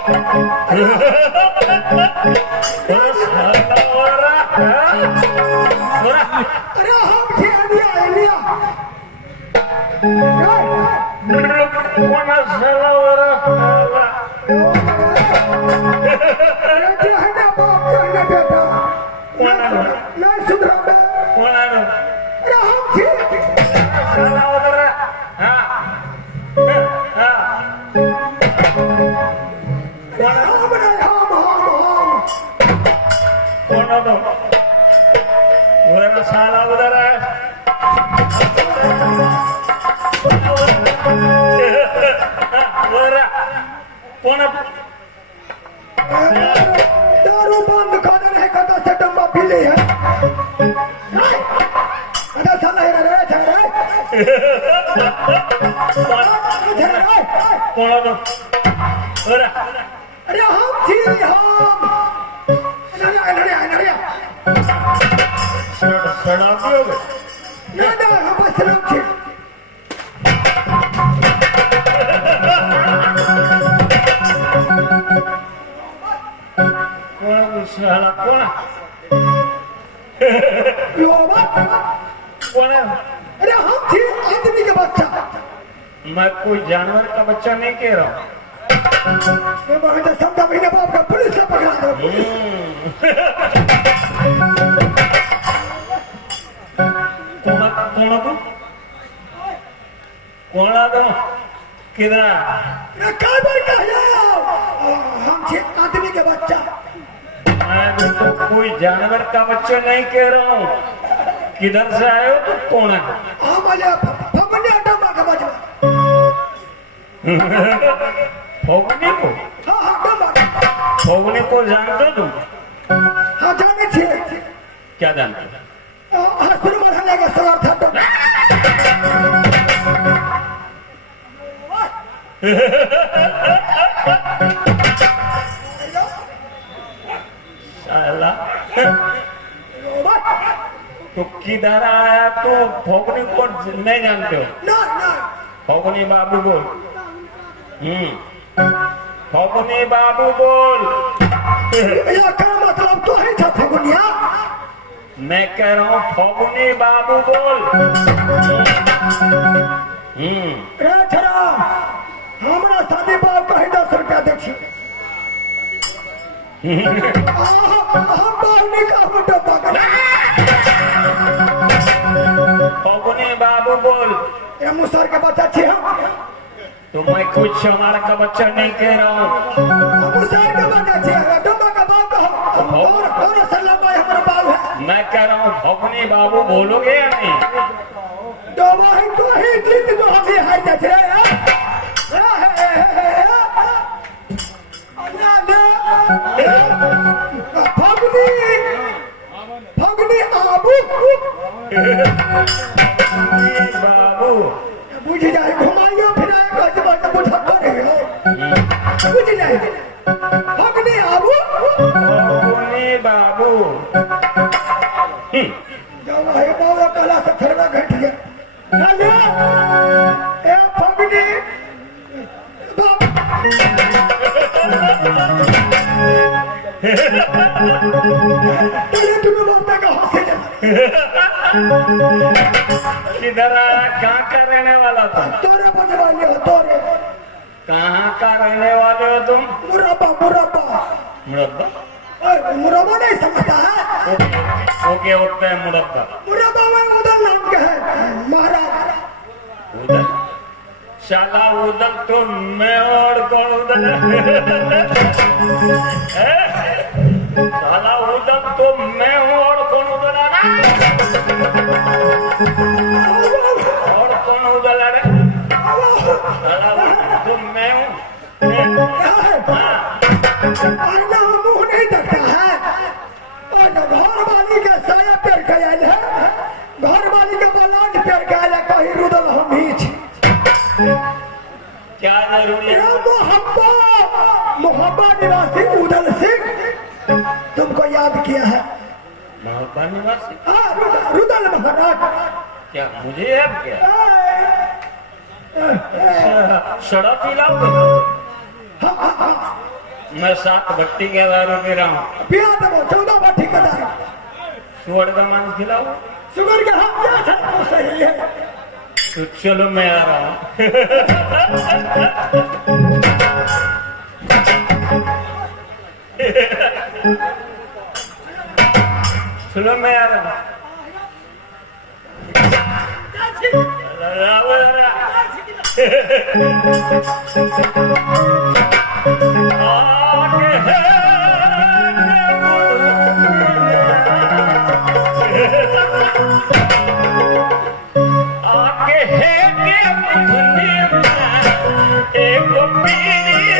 अरे हम लिया कोणा झाला वर नहीं सुधरा कोणानं अरे हम थी झाला वर हा हा हम कोणानं वर झाला वर वर कोण दारू बंद खाना नहीं खाता से डब्बा पी ले है अरे साला है रे झगड़ा कोण वर अरे हम थी हम नड़िया सड़ा पियोगे ना हम बस लोग थी साला कोण कोण अरे हम थी आदमी के बच्चा मैं कोई जानवर का बच्चा नहीं कह रहा हूँ मैं समझा महीने बाप का पुलिस ने पकड़ा दो कोण दो किधर हम थे आदमी के बच्चा मैं तो कोई जानवर का बच्चा नहीं कह रहा हूँ किधर से आए हो तो कौन है फगने डब्बा का बच्चा फोगने को हाँ डब्बा फोगने को जानते हो तुम हाँ जाने थे क्या जानते हो हॉस्पिटल में रहने का सवाल था डब्बा साला तो किधर आया तो फोगने को नहीं जानते हो ना ना फोगने बाबू बोल फोगने बाबू बोल ये क्या मतलब तो ही था फगुनिया मैं कह रहा हूँ फोगने बाबू बोल रे छरा हमारा शादी बाप का 10 रुपया देखिए हम बाहर का डब्बा का फोगने बाबू बोल ये मुसर के बच्चा छे हम तो मैं कुछ हमारा का बच्चा नहीं कह रहा हूँ मुसर के बच्चा छे डब्बा का बाप हो और सलाम भाई हमारा बाप है मैं कह रहा हूँ फोगने बाबू बोलोगे या नहीं डब्बा ही तो ही जिंद तो हम ही हाय देख रहे हैं फगनी आबू बाबू बुझ जाए घुमाइयो फिराए बुझ जाए फगनी आबू फोगने बाबू जब है बाबा कला से थरवा घट गया हेलो ए फगनी किधर आया कहाँ का रहने वाला था तोरे बने वाले हो तोरे कहाँ का रहने वाले हो तुम मुरब्बा मुरब्बा मुरब्बा मुरब्बा नहीं समझता है ओके होता है मुरब्बा मुरब्बा में उधर नाम क्या है महाराज उधर शाला उधर तो मैं और कौन उधर शाला उधर तो मैं हूँ और कौन उधर आ रहा और कौन उधर आ रहा शाला तो मैं हूँ अन्ना मुंह नहीं देखता है और घर वाली के साया पेड़ गया है घर वाली के बलाट पेड़ गया है कहीं रुदल हम ही छी क्या जरूरी है मोहब्बा निवासी उदल सिंह तुमको याद किया है मोहब्बा निवासी रुदल महाराज क्या मुझे याद क्या सड़क पिलाओगे मैं 7 भट्टी के दारू पी रहा हूँ। पिया देबो 14 भट्टी का दारू। सुअर का मांस खिलाओ। शुगर के हाथ क्या था तो सही है। तो चलो मैं आ रहा हूँ। चलो मैं आ रहा हूँ। आके है के एक पीरी